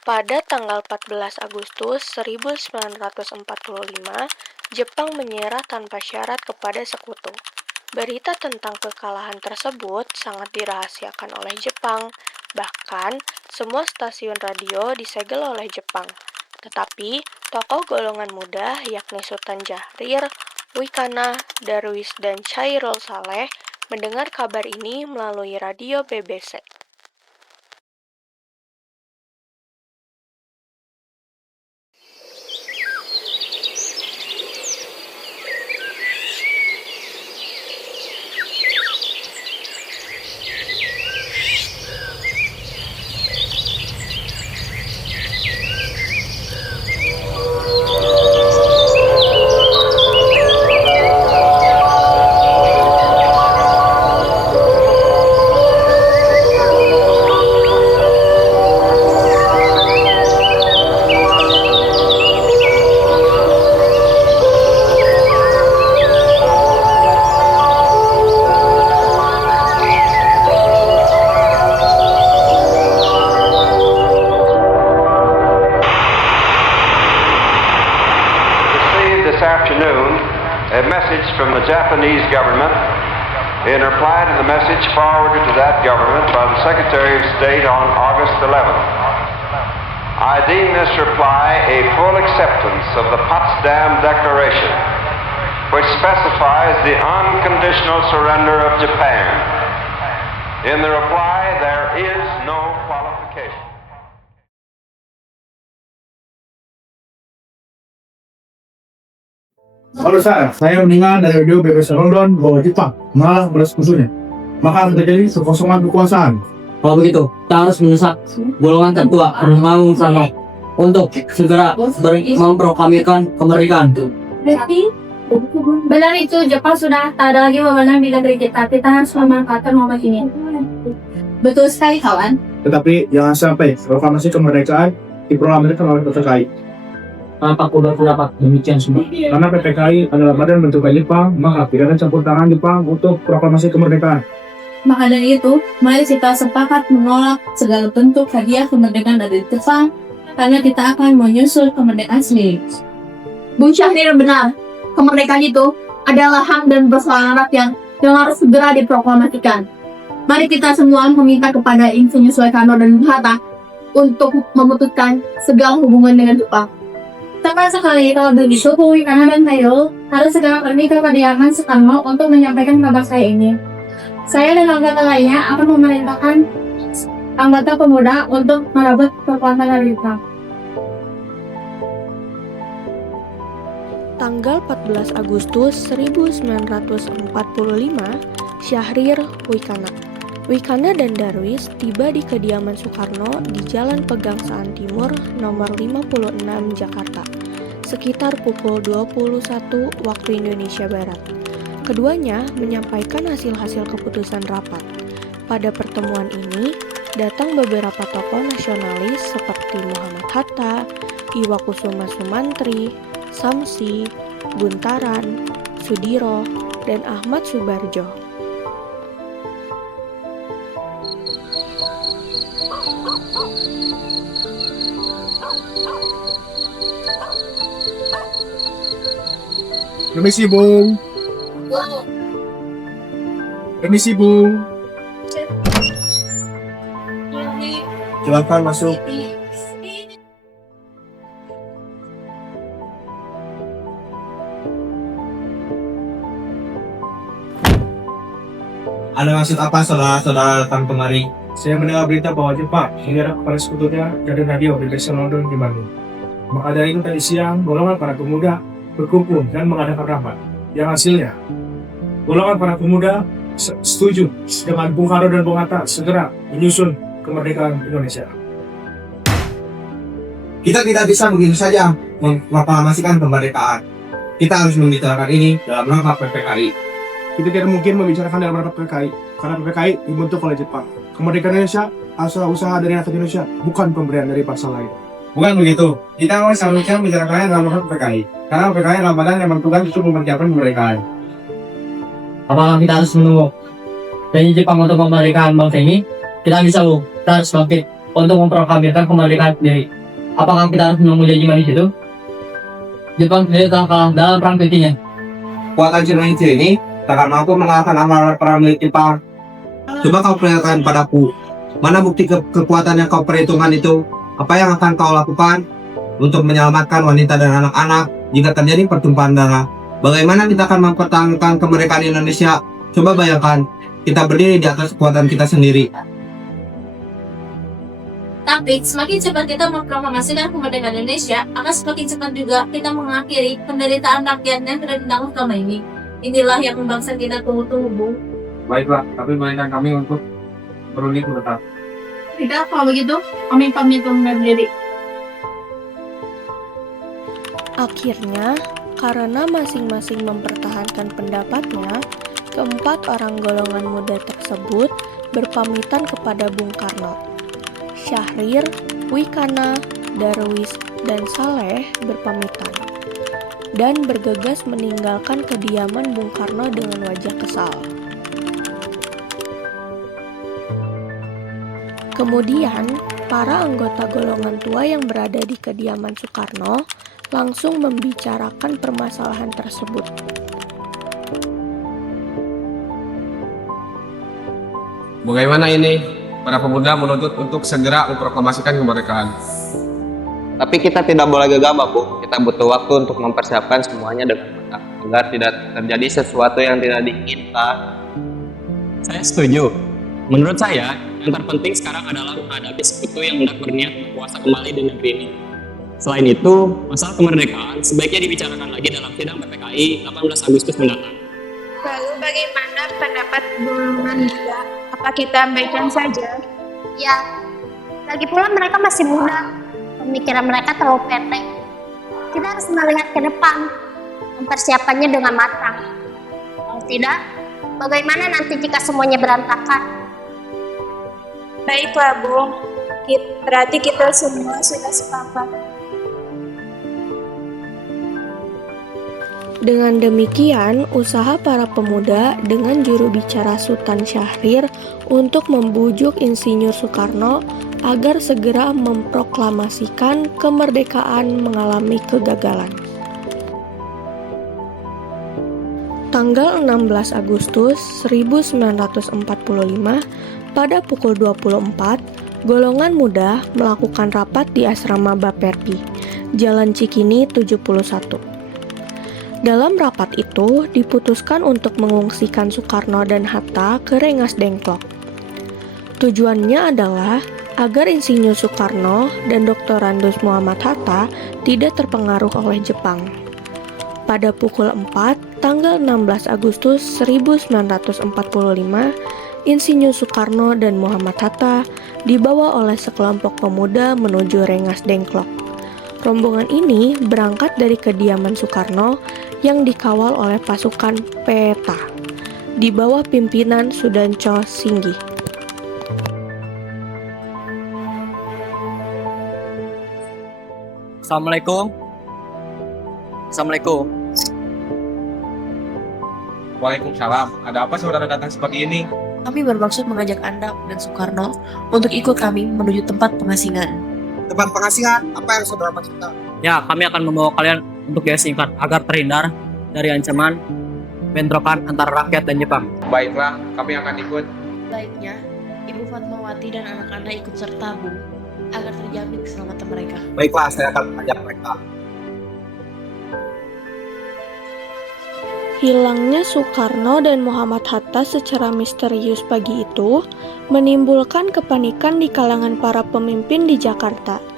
Pada tanggal 14 Agustus 1945, Jepang menyerah tanpa syarat kepada sekutu. Berita tentang kekalahan tersebut sangat dirahasiakan oleh Jepang. Bahkan, semua stasiun radio disegel oleh Jepang. Tetapi, tokoh golongan muda yakni Sultan Syahrir, Wikana, Darwis, dan Chairul Saleh mendengar kabar ini melalui radio BBC. A message from the Japanese government in reply to the message forwarded to that government by the Secretary of State on August 11th. I deem this reply a full acceptance of the Potsdam Declaration, which specifies the unconditional surrender of Japan. In the reply, there is no qualification. Halo saya mendengar dari radio BBC London bahwa Jepang malah belas musuhnya. Maka akan terjadi kekosongan kekuasaan. Kalau begitu, kita harus mendesak golongan tertua Rangaung Sano untuk segera memproklamirkan kemerdekaan. Benar itu, Jepang sudah tak ada lagi wewenang di negeri kita. Kita harus memanfaatkan momen ini. Betul sekali, kawan. Tetapi jangan sampai proklamasi kemerdekaan diproklamirkan oleh PPKI. Kenapa aku berpendapat demikian semua? Karena PPKI adalah badan bentukan Jepang, maka tidak ada campur tangan Jepang untuk proklamasi kemerdekaan. Maka dari itu, mari kita sepakat menolak segala bentuk hadiah kemerdekaan dari Jepang, karena kita akan menyusul kemerdekaan sendiri. Bung Syahrir benar. Kemerdekaan itu adalah hak dan persoalan rakyat yang harus segera diproklamasikan. Mari kita semua meminta kepada Insinyur Soekarno dan Bung Hatta untuk memutuskan segala hubungan dengan Jepang. Tepat sekali, kalau begitu, Bu Wikana dan Chairul harus segera pergi ke kediaman Soekarno untuk menyampaikan kabar saya ini. Saya dan anggota lainnya akan memerintahkan anggota pemuda untuk merebut kekuasaan dari Jepang. Tanggal 14 Agustus 1945, Syahrir, Wikana dan Darwis tiba di kediaman Soekarno di Jalan Pegangsaan Timur nomor 56 Jakarta, sekitar pukul 21 waktu Indonesia Barat. Keduanya menyampaikan hasil-hasil keputusan rapat. Pada pertemuan ini, datang beberapa tokoh nasionalis seperti Muhammad Hatta, Iwakusuma Sumantri, Samsi, Buntaran, Sudiro, dan Ahmad Subarjo. Permisi, Bung. Permisi, Bung. Silakan masuk. Ada maksud apa saudara-saudara datang kemari? Saya mendengar berita bahwa Jepang menyerah kepada sekutunya dari radio BBC London di Bandung. Maka dari itu tadi siang, golongan para pemuda berkumpul dan mengadakan rapat. Yang hasilnya, golongan para pemuda setuju dengan Bung Karno dan Bung Hatta segera menyusun kemerdekaan Indonesia. Kita tidak bisa begitu saja memproklamasikan kemerdekaan. Kita harus membicarakan ini dalam rangka PPKI. Kita tidak mungkin membicarakan dalam rangka PPKI, karena PPKI dibentuk oleh Jepang. Kemerdekaan Indonesia asal usaha dari rakyat Indonesia, bukan pemberian dari bangsa lain. Bukan begitu. Kita harus seharusnya membicarakannya dalam rangka PPKI. Karena PPKI adalah badan yang bertugas untuk mempersiapkan kemerdekaan. Apakah kita harus menunggu dari Jepang untuk memerdekakan bangsa ini? Kita bisa, Bu. Kita harus bangkit. untuk memproklamirkan kemerdekaan sendiri. Apakah kita harus menunggu janji manis itu? Jepang sendiri telah kalah dalam perang kecilnya. Kekuatan Indonesia ini takkan mampu mengalahkan amarah para milik Jepang. Coba kau perlihatkan padaku, mana bukti kekuatan yang kau perhitungkan itu? Apa yang akan kau lakukan untuk menyelamatkan wanita dan anak-anak jika terjadi pertumpahan darah? Bagaimana kita akan mempertahankan kemerdekaan Indonesia? Coba bayangkan, kita berdiri di atas kekuatan kita sendiri. Tapi semakin cepat kita memproklamasikan kemerdekaan Indonesia, akan semakin cepat juga kita mengakhiri penderitaan rakyat yang sudah ditanggung selama ini. Inilah yang bangsa kita tunggu-tunggu, Bung. Baiklah, tapi mainkan kami untuk berunding tetap. Tidak, kalau begitu, kami pamit undur diri. Akhirnya, karena masing-masing mempertahankan pendapatnya, keempat orang golongan muda tersebut berpamitan kepada Bung Karno. Syahrir, Wikana, Darwis, dan Saleh berpamitan dan bergegas meninggalkan kediaman Bung Karno dengan wajah kesal. Kemudian, para anggota golongan tua yang berada di kediaman Soekarno langsung membicarakan permasalahan tersebut. Bagaimana ini? Para pemuda menuntut untuk segera memproklamasikan kemerdekaan. Tapi kita tidak boleh gegabah, Bu. Kita butuh waktu untuk mempersiapkan semuanya dengan matang agar tidak terjadi sesuatu yang tidak diinginkan. Saya setuju. Menurut saya, yang terpenting sekarang adalah menghadapi sekutu yang hendak berniat berkuasa kembali di negeri ini. Selain itu, masalah kemerdekaan sebaiknya dibicarakan lagi dalam sidang PPKI 18 Agustus mendatang. Lalu bagaimana pendapat golongan muda? Apa kita abaikan saja? Ya, lagi pula mereka masih muda. Pemikiran mereka terlalu pendek. Kita harus melihat ke depan, mempersiapkannya dengan matang. Kalau tidak, bagaimana nanti jika semuanya berantakan? Baiklah, Bung. Berarti kita semua sudah sepakat. Dengan demikian, usaha para pemuda dengan juru bicara Sultan Syahrir untuk membujuk Insinyur Soekarno agar segera memproklamasikan kemerdekaan mengalami kegagalan. Tanggal 16 Agustus 1945, pada pukul 24, golongan muda melakukan rapat di asrama Baperdi, Jalan Cikini 71. Dalam rapat itu diputuskan untuk mengungsikan Soekarno dan Hatta ke Rengas Dengklok. Tujuannya adalah agar Insinyur Soekarno dan Dr. Randus Muhammad Hatta tidak terpengaruh oleh Jepang. Pada pukul 4, tanggal 16 Agustus 1945, Insinyur Soekarno dan Muhammad Hatta dibawa oleh sekelompok pemuda menuju Rengas Dengklok. Rombongan ini berangkat dari kediaman Soekarno yang dikawal oleh pasukan Peta di bawah pimpinan Sudanco Singgi. Assalamualaikum. Assalamualaikum. Waalaikumsalam. Ada apa saudara datang seperti ini? Kami bermaksud mengajak Anda dan Soekarno untuk ikut kami menuju tempat pengasingan. Tempat pengasingan, apa yang saudara maksudkan? Ya, kami akan membawa kalian untuk diasingkan agar terhindar dari ancaman bentrokan antara rakyat dan Jepang. Baiklah, kami akan ikut. Baiknya, Ibu Fatmawati dan anak-anak ikut serta, Bu, agar terjamin keselamatan mereka. Baiklah, saya akan mengajak mereka. Hilangnya Soekarno dan Muhammad Hatta secara misterius pagi itu menimbulkan kepanikan di kalangan para pemimpin di Jakarta.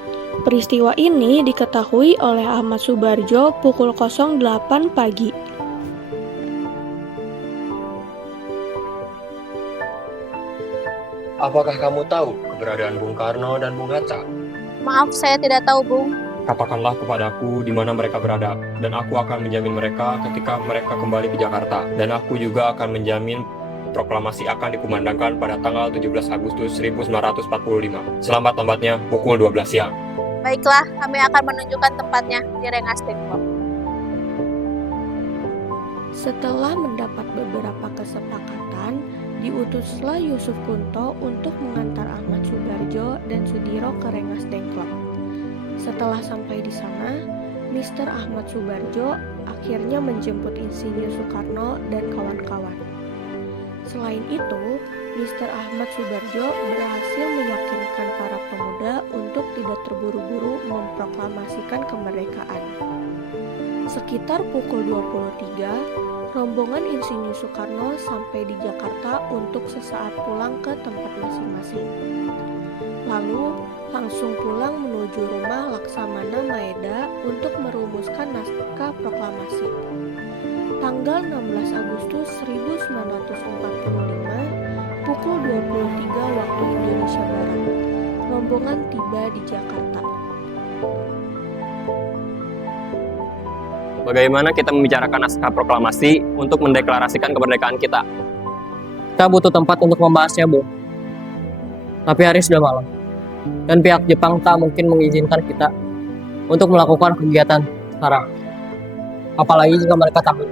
Peristiwa ini diketahui oleh Ahmad Subarjo pukul 08 pagi. Apakah kamu tahu keberadaan Bung Karno dan Bung Hatta? Maaf, saya tidak tahu, Bung. Katakanlah kepadaku di mana mereka berada, dan aku akan menjamin mereka ketika mereka kembali ke Jakarta. Dan aku juga akan menjamin proklamasi akan dikumandangkan pada tanggal 17 Agustus 1945. Selamat lambatnya pukul 12 siang. Baiklah, kami akan menunjukkan tempatnya di Rengas Dengklok. Setelah mendapat beberapa kesepakatan, diutuslah Yusuf Kunto untuk mengantar Ahmad Subarjo dan Sudiro ke Rengas Dengklok. Setelah sampai di sana, Mr. Ahmad Subarjo akhirnya menjemput Insinyur Soekarno dan kawan-kawan. Selain itu, Mr. Ahmad Subarjo berhasil meyakinkan para pemuda untuk tidak terburu-buru memproklamasikan kemerdekaan. Sekitar pukul 23, rombongan Insinyur Soekarno sampai di Jakarta untuk sesaat pulang ke tempat masing-masing. Lalu, langsung pulang menuju rumah Laksamana Maeda untuk merumuskan naskah proklamasi. Tanggal 16 Agustus 1945, pukul 23 waktu Indonesia Barat, rombongan tiba di Jakarta. Bagaimana kita membicarakan naskah proklamasi untuk mendeklarasikan kemerdekaan kita? Kita butuh tempat untuk membahasnya, Bu. Tapi hari sudah malam, dan pihak Jepang tak mungkin mengizinkan kita untuk melakukan kegiatan sekarang. Apalagi jika mereka tahu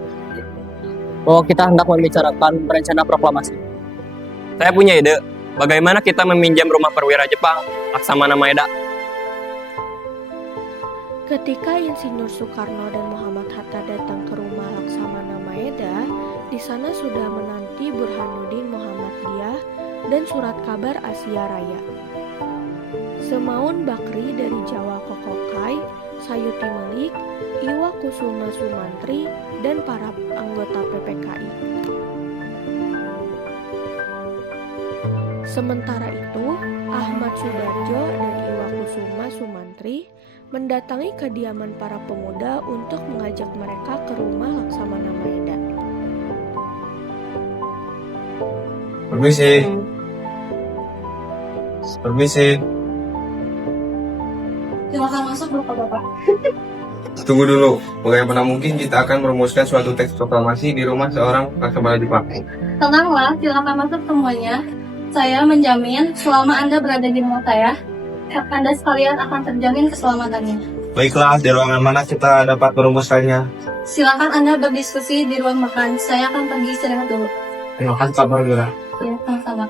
bahwa kita hendak membicarakan rencana proklamasi. Saya punya ide, bagaimana kita meminjam rumah perwira Jepang, Laksamana Maeda? Ketika Insinyur Soekarno dan Muhammad Hatta datang ke rumah Laksamana Maeda, di sana sudah menanti Burhanuddin Muhammadiyah dan surat kabar Asia Raya. Semaun Bakri dari Jawa Kokokai, Sayuti Melik, Iwa Kusuma Sumantri, dan para anggota PPKI. Sementara itu, Ahmad Subarjo dan Iwa Kusuma Sumantri mendatangi kediaman para pemuda untuk mengajak mereka ke rumah Laksamana Maeda. Permisi. Permisi. Silakan masuk Bapak-bapak. Tunggu dulu. Bagaimana mungkin kita akan merumuskan suatu teks proklamasi di rumah seorang Laksamana Jepang? Tenanglah, silakan masuk semuanya. Saya menjamin selama Anda berada di rumah saya, hak Anda sekalian akan terjamin keselamatannya. Baiklah, di ruangan mana kita dapat merumuskannya? Silakan Anda berdiskusi di ruang makan. Saya akan pergi istirahat dulu. Terima kasih, Pak Perwira. Ya, sama-sama.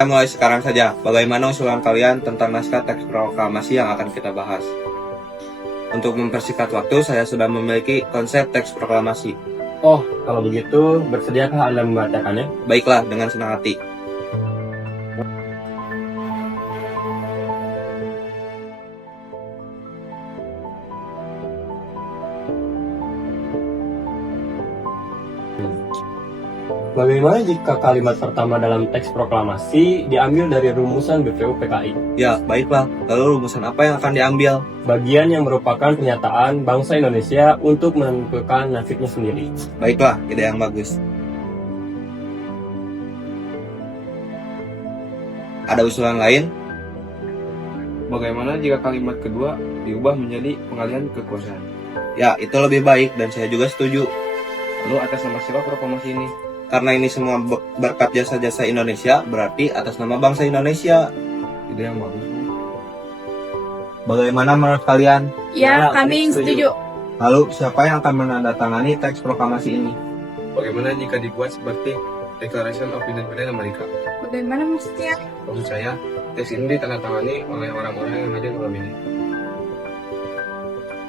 Kita mulai sekarang saja. Bagaimana usulan kalian tentang naskah teks proklamasi yang akan kita bahas? Untuk mempersingkat waktu, saya sudah memiliki konsep teks proklamasi. Oh, kalau begitu, bersediakah Anda membacakannya? Baiklah, dengan senang hati. Bagaimana jika kalimat pertama dalam teks proklamasi diambil dari rumusan BPU PKI? Ya, baiklah. Lalu rumusan apa yang akan diambil? Bagian yang merupakan pernyataan bangsa Indonesia untuk menentukan nasibnya sendiri. Baiklah, ide yang bagus. Ada usulan lain? Bagaimana jika kalimat kedua diubah menjadi pengalihan kekuasaan? Ya, itu lebih baik dan saya juga setuju. Lalu atas nama siapa proklamasi ini? Karena ini semua berkat jasa-jasa Indonesia, berarti atas nama bangsa Indonesia. Ide yang bagus, Bu. Bagaimana menurut kalian? Ya, kami setuju. Lalu, siapa yang akan menandatangani teks proklamasi ini? Bagaimana jika dibuat seperti Declaration of Independence Amerika? Bagaimana maksudnya? Maksud saya, teks ini ditandatangani oleh orang-orang yang hadir malam ini.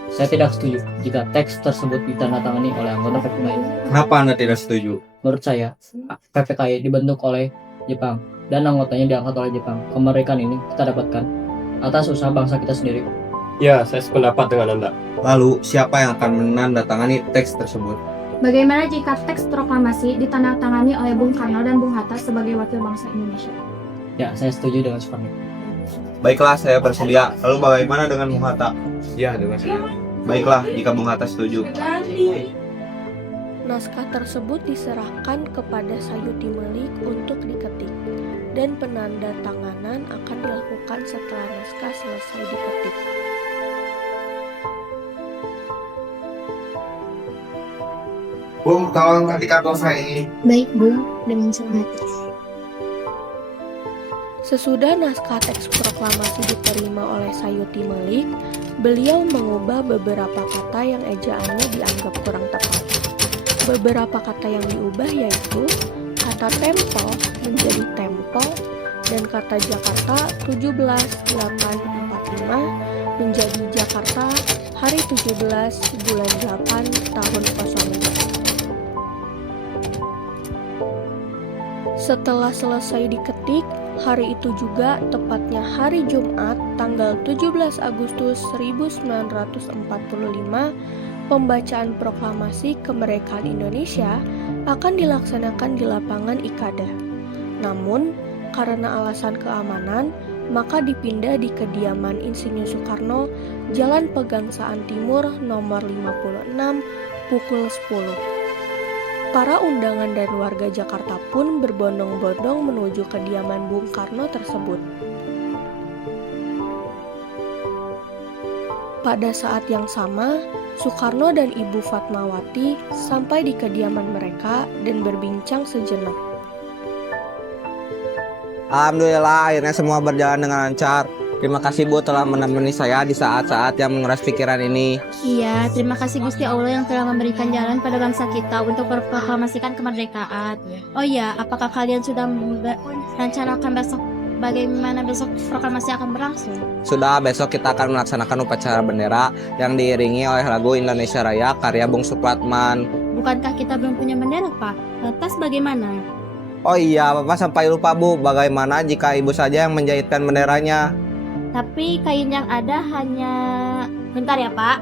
Saya tidak setuju jika teks tersebut ditandatangani oleh anggota PPKI. Kenapa Anda tidak setuju? Menurut saya, PPKI dibentuk oleh Jepang dan anggotanya diangkat oleh Jepang. Kemerdekaan ini kita dapatkan atas usaha bangsa kita sendiri. Ya, saya sependapat dengan Anda. Lalu, siapa yang akan menandatangani teks tersebut? Bagaimana jika teks proklamasi ditandatangani oleh Bung Karno dan Bung Hatta sebagai wakil bangsa Indonesia? Ya, saya setuju dengan Soekarno. Baiklah, saya bersedia. Lalu bagaimana dengan Bung Hatta? Ya, dengan saya. Baiklah, jika Bung Hatta setuju. Naskah tersebut diserahkan kepada Sayuti Melik untuk diketik, dan penandatanganan akan dilakukan setelah naskah selesai diketik. Bung, tolong ketikkan saya ini. Baik, Bu, dengan senang hati. Sesudah naskah teks proklamasi diterima oleh Sayuti Melik, beliau mengubah beberapa kata yang ejaannya dianggap kurang tepat. Beberapa kata yang diubah yaitu kata tempel menjadi tempel dan kata Jakarta 17.845 menjadi Jakarta hari 17 bulan 8 tahun 02. Setelah selesai diketik, hari itu juga tepatnya hari Jumat tanggal 17 Agustus 1945, pembacaan proklamasi kemerdekaan Indonesia akan dilaksanakan di lapangan Ikada. Namun, karena alasan keamanan, maka dipindah di kediaman Insinyur Soekarno, Jalan Pegangsaan Timur nomor 56, pukul 10. Para undangan dan warga Jakarta pun berbondong-bondong menuju kediaman Bung Karno tersebut. Pada saat yang sama, Soekarno dan Ibu Fatmawati sampai di kediaman mereka dan berbincang sejenak. Alhamdulillah, akhirnya semua berjalan dengan lancar. Terima kasih Bu telah menemani saya di saat-saat yang menguras pikiran ini. Iya, terima kasih Gusti Allah yang telah memberikan jalan pada bangsa kita untuk memproklamasikan kemerdekaan. Oh iya, apakah kalian sudah merencanakan besok bagaimana besok proklamasi akan berlangsung? Sudah, besok kita akan melaksanakan upacara bendera yang diiringi oleh lagu Indonesia Raya karya Bung Supratman. Bukankah kita belum punya bendera, Pak? Lantas bagaimana? Oh iya, Bapak sampai lupa Bu, bagaimana jika Ibu saja yang menjahitkan benderanya? Tapi kain yang ada hanya... Bentar ya, Pak.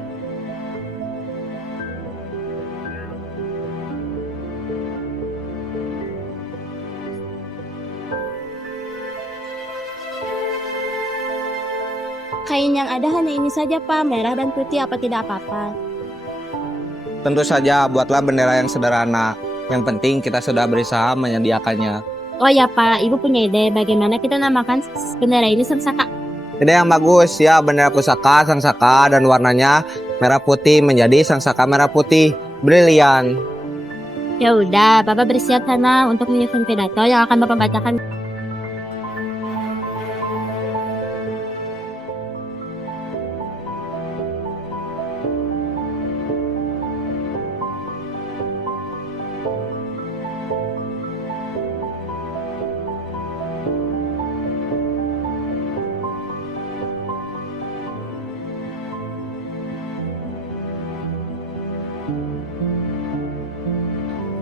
Kain yang ada hanya ini saja, Pak. Merah dan putih, apa tidak apa-apa? Tentu saja, buatlah bendera yang sederhana. Yang penting kita sudah berusaha menyediakannya. Oh ya, Pak. Ibu punya ide bagaimana kita namakan bendera ini Sangsaka? Ide yang bagus ya, bendera pusaka Sangsaka dan warnanya merah putih menjadi Sangsaka merah putih. Brilian. Ya udah, Bapak bersiap sana untuk menyusun pidato yang akan Bapak bacakan.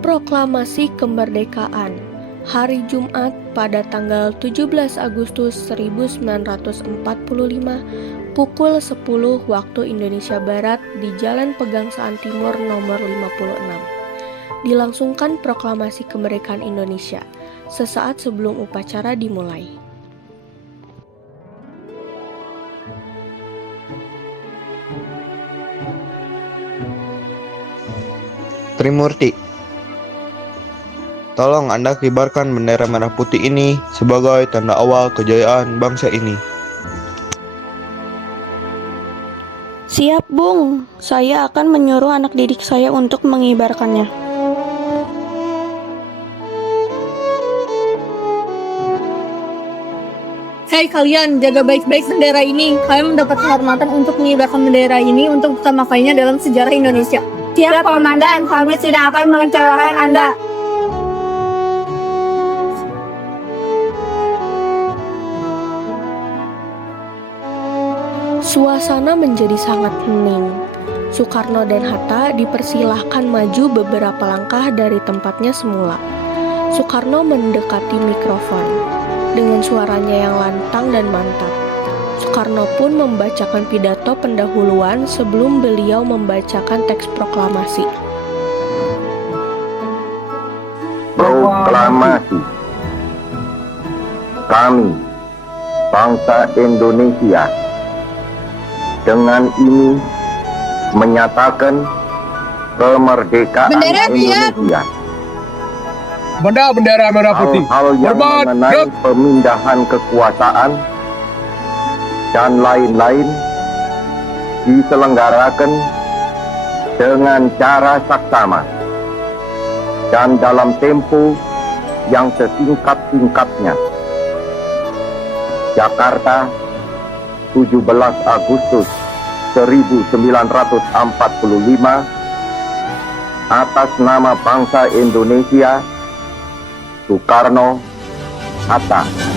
Proklamasi Kemerdekaan hari Jumat pada tanggal 17 Agustus 1945 pukul 10 waktu Indonesia Barat di Jalan Pegangsaan Timur nomor 56. Dilangsungkan proklamasi kemerdekaan Indonesia sesaat sebelum upacara dimulai. Trimurti, tolong Anda kibarkan bendera merah putih ini sebagai tanda awal kejayaan bangsa ini. Siap, Bung. Saya akan menyuruh anak didik saya untuk mengibarkannya. Hei kalian, jaga baik-baik bendera ini. Kalian mendapat kehormatan untuk mengibarkan bendera ini untuk pertama kalinya dalam sejarah Indonesia. Siap, Komandan. Kami tidak akan mengecewakan Anda. Suasana menjadi sangat hening. Soekarno dan Hatta dipersilahkan maju beberapa langkah dari tempatnya semula. Soekarno mendekati mikrofon dengan suaranya yang lantang dan mantap. Soekarno pun membacakan pidato pendahuluan sebelum beliau membacakan teks proklamasi. Proklamasi. Kami, bangsa Indonesia, dengan ini menyatakan kemerdekaan Indonesia. Bendera merah putih. Hal-hal yang mengenai pemindahan kekuasaan dan lain-lain diselenggarakan dengan cara saksama dan dalam tempo yang sesingkat-singkatnya. Jakarta, 17 Agustus 1945 atas nama bangsa Indonesia, Soekarno, Hatta.